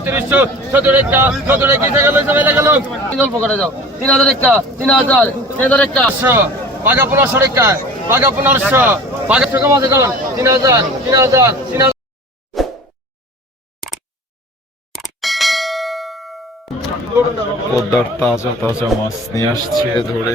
বত্রিশশো সতেরো একটা সতেরো কি গেল গেল। গল্প করে যাও তিন হাজার একটা, তিন হাজার তিন হাজার একটা। আটশো বাঘা পনেরোশো একটা, বাঘা পনেরোশো বাঘা ছোট মাসে গেল তিন হাজার তিন হাজার তিন হাজার। পদ্মার তাজা তাজা মাছ নিয়ে আসছে ধরে।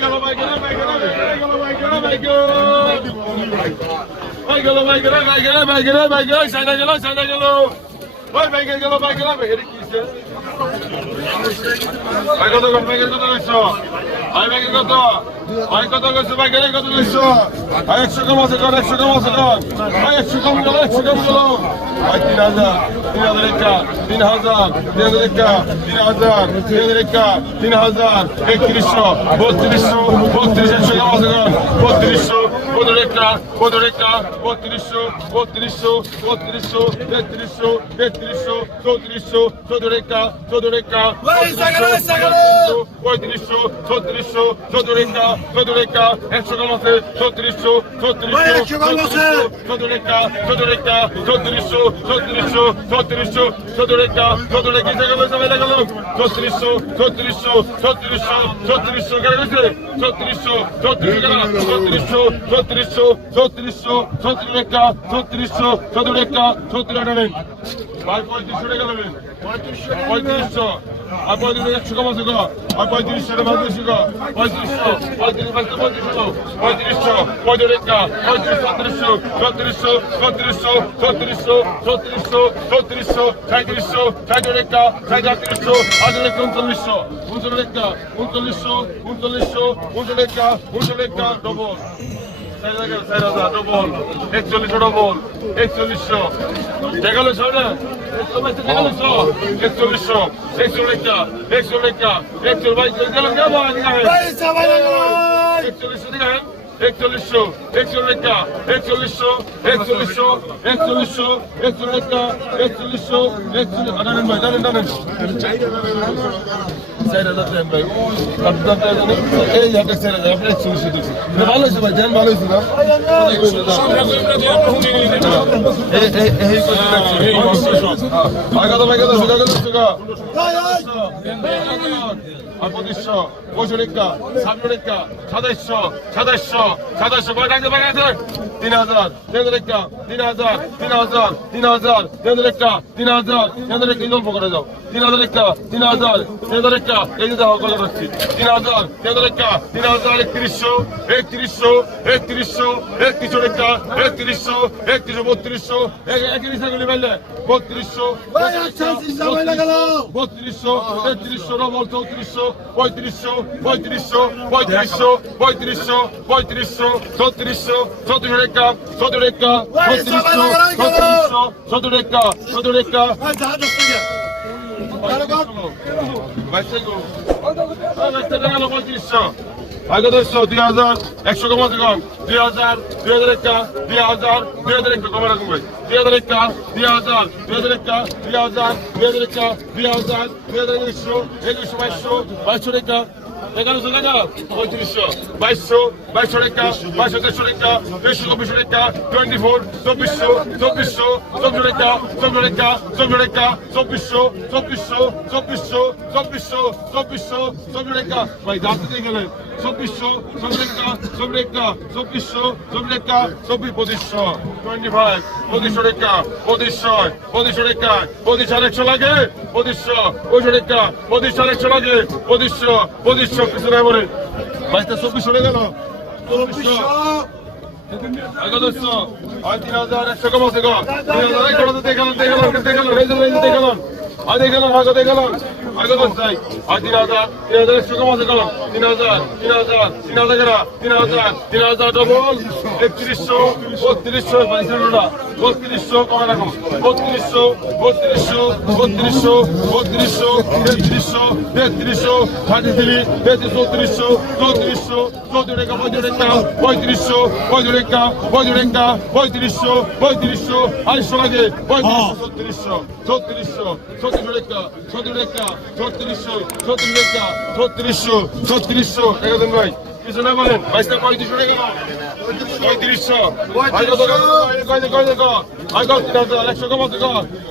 গেল ভাই গেল ভাই গেল ভাই গেল ভাই গেল সাইডে গেল সাইডে গেল ভাই ভাই গেল ভাই গেল গেল কিসে ভাই, কত ভাই, কত কইছো ভাই ভাই, কত? ভাই, কত কইছো ভাই গেল কত কইছো ভাই 100 কম আছে, কর 100 কম আছে, কর। ভাই 100 কম গেল 100 কম গেল ভাই 3000 3000 একা 3000 3000 একা 3000 3000 একা 3000 3100 3200 3200 কম আছে, কর। 3200 বদরেকা বদরেকা বত্রিশশো বত্রিশশো বত্রিশশো তেত্রিশশো তেত্রিশশো চৌত্রিশশো চৌদরেকা চৌদরেকা পঁয়ত্রিশশো ছত্রিশশো চৌদরেকা চৌদরেকা একশো কমাতে ছত্রিশশো ছত্রিশশো চৌদরেকা চৌদরেকা চৌত্রিশশো ছত্রিশশো ছত্রিশশো চৌদরেকা চৌদরেকা জায়গা সবাই লাগালো ছত্রিশশো ছত্রিশশো ছত্রিশশো ছত্রিশশো কেন ছত্রিশশো ছত্রিশশো ছত্রিশশো ছত্রিশশো ছত্রিশশো ছত্রিশশো ছত্রিশ রেখা ছত্রিশশো চোদ্দ রেখা ছত্রিশ নেবেন। ভাই পঁয়ত্রিশশো টাকা নেবেন। পঁয়ত্রিশশো আর পঁয়ত্রিশ একশো কম আছে আর পঁয়ত্রিশশো টাকা পঁয়ত্রিশশো পঁয়ত্রিশশো। পঁয়ত্রিশ পাঁচশো পঁয়ত্রিশশো। পঁয়ত্রিশশো। পঁয়ত্রিশ একটা। পঁয়ত্রিশ ছত্রিশশো। ছত্রিশশো ছত্রিশশো। ছত্রিশশো ছত্রিশশো ছত্রিশশো। সাঁত্রিশশো সাঁত্রিশ একটা। সাঁত্রিশ আটত্রিশশো আটত্রিশ একটা উনচল্লিশশো। উনচল্লিশ একটা। উনচল্লিশশো উনচল্লিশশো। উনচল্লিশ একটা। উনচল্লিশ একটা। ডবল। চার হাজার ডবল একচল্লিশশো ডবল একচল্লিশশো দেখা গেল সামনে একচল্লিশশো একশো লেখা একশো লেখা একশো বাইশ গেলাম একচল্লিশ একচল্লিশশো দিলেন একচল্লিশশো একশো লেখা একচল্লিশশো একচল্লিশশো একচল্লিশশো একশো লেখা একচল্লিশশো একচল্লিশ জানেন ভাই জানেন জানেন চার হাজার দেন ভাই। আপনার এই হাজার চার হাজার আপনার একচল্লিশশো দিচ্ছি ভালো হয়েছে ভাই? দেন ভালো হয়েছে না? পঁচিশশো পঁয়ষট্টি সাতশো সাতাইশশো সাতাইশশো সাতাইশশো। কয় টাকা বাকি আছে? তিন হাজার। তিন হাজার একটা তিন হাজার তিন হাজার তিন হাজার। তিন হাজার একটা তিন হাজার। তিন হাজার একটা গল্প করে যাও? তিন হাজার একটা তিন হাজার তিন হাজার একটা এই যে দেখো কথা করছি তিন হাজার তিন হাজার একটা তিন হাজার একত্রিশশো একত্রিশশো একত্রিশশো একত্রিশশো একটা একত্রিশশো একত্রিশশো বত্রিশশো একত্রিশ গুলি পাইলে বত্রিশশো বত্রিশশো তেত্রিশশো ডবল চৌত্রিশশো পঁয়ত্রিশশো পঁয়ত্রিশশো পঁয়ত্রিশশো পঁয়ত্রিশশো পঁয়ত্রিশশো ছত্রিশশো ছত্রিশ রেখা সতেরো রেখা ছত্রিশশো ছত্রিশশো সতেরো রেখা সতেরো রেখা পঁয়ত্রিশশো দুই হাজার একশো কম আছে কম দুই হাজার দুই হাজার একটা দুই হাজার দুই হাজার একটা কমে ভাই দুই হাজার একটা দুই হাজার দুই হাজার একটা দুই হাজার দুই হাজার একটা দুই হাজার দুই হাজার একশো একশো বাইশশো বাইশশো টাকা এগারোশো টাকা পঁয়ত্রিশশো, বাইশশো বাইশশো টাকা, বাইশশো তেইশশো টাকা, তেইশশো চব্বিশশো টাকা টোয়েন্টি ফোর চব্বিশশো চব্বিশশো চব্বিশশো টাকা চব্বিশশো টাকা চব্বিশশো টাকা, চব্বিশশো চব্বিশশো চব্বিশশো চব্বিশশো চব্বিশশো চব্বিশ টাকা। ভাই দাঁড়াতে গেলেন। চব্বিশশো চব্বিশ টাকা চব্বিশ টাকা চব্বিশশো, চব্বিশ টাকা চব্বিশ পঁচিশশো। টোয়েন্টি ফাইভ পঁচিশশো টাকা পঁচিশশো পঁচিশশো টাকা পঁচিশ আর একশো লাগে, পঁচিশশো পঁচিশশো টাকা পঁচিশ আর একশো লাগে, পঁচিশশো পঁচিশশো কিছু নাই বলে। বাইশটা চব্বিশশো টাকা গেল। চব্বিশশো। তিন হাজার একশো কম আছে গো। তিন হাজার এক করে দেখালাম দেখালাম দেখালাম দেখালাম আগে দেখালাম আগে তো চাই। আর তিন হাজার তিন হাজার একশো কম আছে কম তিন হাজার তিন হাজার তিন হাজার কেনা তিন হাজার তিন হাজার ডবল একত্রিশশো বত্রিশশো পঁয়ত্রিশশো বত্রিশশো কমে রাখুন বত্রিশশো বত্রিশশো বত্রিশশো বত্রিশশো তেত্রিশশো তেত্রিশশো পঁয়ত্রিশ তেত্রিশ চৌত্রিশশো চৌত্রিশশো চৌত্রিশ টাকা পঁয়ত্রিশ পঁয়ত্রিশশো পঁয়ত্রিশ টাকা পঁয়ত্রিশ টাকা পঁয়ত্রিশশো পঁয়ত্রিশশো আড়াইশো লাগে পঁয়ত্রিশশো ছত্রিশশো ছত্রিশশো ছত্রিশশো টাকা ছত্রিশ ছত্রিশশো ছত্রিশ টাকা ছত্রিশশো ছত্রিশশো, টাকা দেন ভাই। কিছু না বলেন, বাইশটা পঁয়ত্রিশশো টাকা। পঁয়ত্রিশশো। আই কত তিন হাজার একশো কম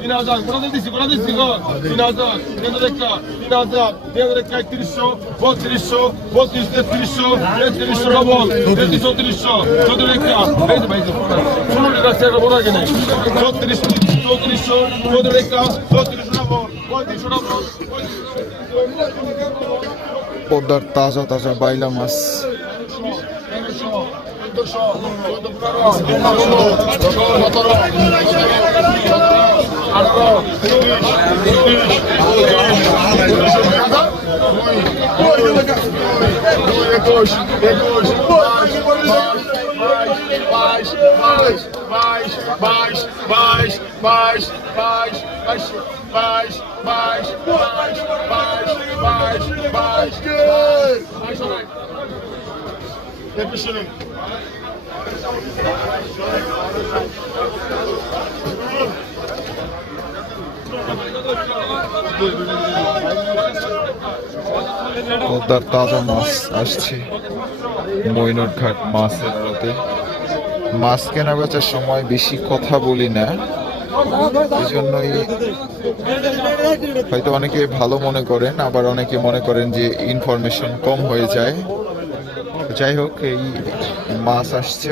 তিন হাজার। কোথা দিচ্ছি কোথা দিচ্ছি তিন হাজার। তিন হাজার তিন হাজার। তিন হাজার একটা একত্রিশশো, বত্রিশশো, বত্রিশ, তেত্রিশশো তেত্রিশশো ডবল চৌত্রিশশো। চৌত্রিশ একটা ভাই ষোলো টাকা একটা বোনা কিনে চৌত্রিশ, চৌত্রিশশো। চৌত্রিশ একটা পদ্মার তাজা তাজা বাইলা মাছ একুশ একুশ বাইশ বাইশ বাইশ বাইশ বাইশ বাইশ বাইশ বাইশ বাইশ বাইশ বাইশ বাইশ বাইশ বাইশ বাইশ বাইশ একুশে নেই পদ্মার তাজা মাছ আসছে মাছ কেনা বেচার সময় বেশি কথা বলি না। এই জন্যই হয়তো অনেকে ভালো মনে করেন, আবার অনেকে মনে করেন যে ইনফরমেশন কম হয়ে যায়। যাই হোক, এই মাছ আসছে।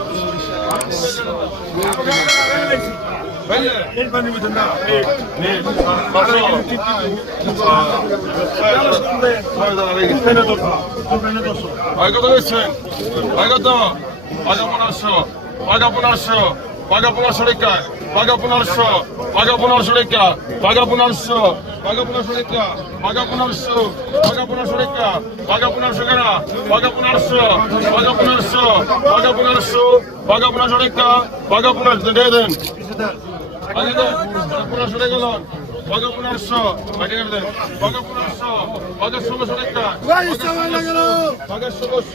কত হয়েছেন কত আগে পনেরোশো আগে পনেরোশো পাগা পনেরোশো রেখা পাগা পনেরোশো পাগা পনেরোশো রেখা পাগা পনেরোশো পাগা পনেরোশো রেখা পাগা পনেরোশো পাগা পনেরোশো রেখা পাগা পনেরোশো কেনা পাগা পনেরোশো পাগা পনেরোশো পাগা পনেরোশো পাগা পনেরোশো রেখা পাগা পনেরোশো দিয়ে দেন পুরা সরে গেল অগ পুনর্শ বাইরে করে দেন অগ পুনর্শ অগ সমসরেক্তা অগ ষোলশ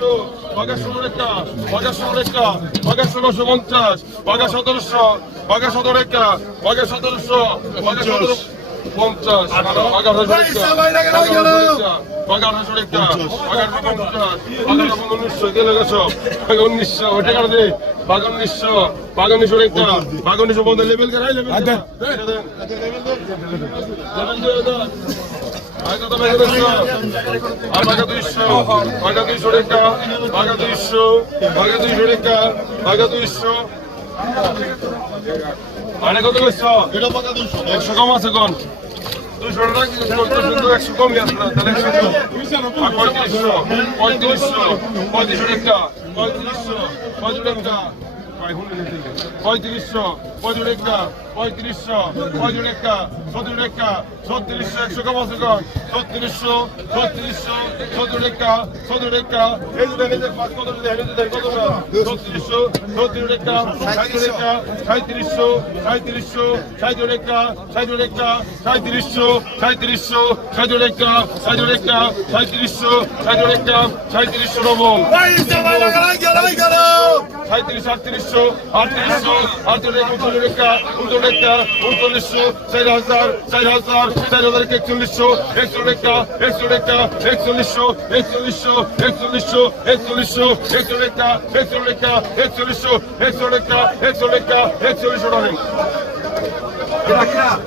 অগ সমরেক্তা অগ সমরেক্তা অগ ষোলশ পঞ্চাশ অগ সতেরোশ অগ সতেরো একটা অগ সতেরোশ পঞ্চাশ এগারোশো এগারোশো একটা এগারোশো পঞ্চাশ এগারোশো উনিশশো তেল গেছো উনিশশো ওটা এগারো দে বাগান উনিশশো বাগান উনিশশো একটা বাগান উনিশশো বন্ধ লেভেল কে লেভেল আগা দুইশো আগা দুইশো একটা আগা দুইশো আগা দুইশো একটা আগা দুইশো মানে কত কইছো? এটা পাকা 200 একশো কম আছে কোন? 200 টাকা কি করতে সুন্দর 100 কম আছে তাহলে 100 3500 3500 3500 টাকা 3500 টাকা। পঁয়ত্রিশশো পঁয়ত্রিশ একটা পঁয়ত্রিশশো পঁয়ত্রিশ একটা সত্তর একটা ছত্রিশশো একশো কমাশো কম ছত্রিশশো ছত্রিশশো সত্তর একটা সত্তর একটা এই দুটো নিজের পাঁচ কত কত ছত্রিশশো ছত্রিশ একটা সাঁত্রিশ একটা সাঁত্রিশশো সাঁত্রিশশো সাঁত্রিশ একটা সাঁত্রিশ একটা সাঁত্রিশশো সাঁত্রিশশো সাঁত্রিশ একটা সাঁত্রিশ একটা সাঁত্রিশশো সাঁত্রিশ একটা সাঁত্রিশশো ডবল সাঁত্রিশ আটত্রিশ su, Artvin su, Artvin'deki uçurlukta, uçurlukta, uçurlukta, selhazlar, selhazlar, selhazlar eksilmiş su, eksillikta, eksillikta, eksilmiş su, eksilmiş su, eksilmiş su, eksilmiş su, eksillikta, eksillikta, eksilmiş su, eksillikta, eksillikta, eksilmiş su running. Bir dakika.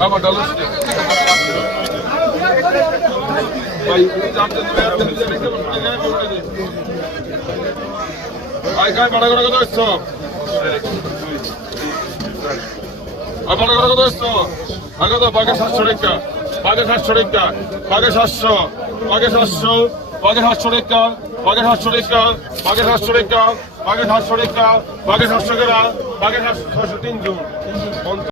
Ama dalış. ভাই I কাই বড় করে কত আর বড় করে কত হচ্ছে আগে তো বাগে সাতশো টাকা বাগে সাতশো টাকা বাগে সাতশো। বাগে সাতশো। বাগে সাতশো টাকা বাগে সাতশো টাকা বাগে সাতশো টাকা বাগে সাতশো টাকা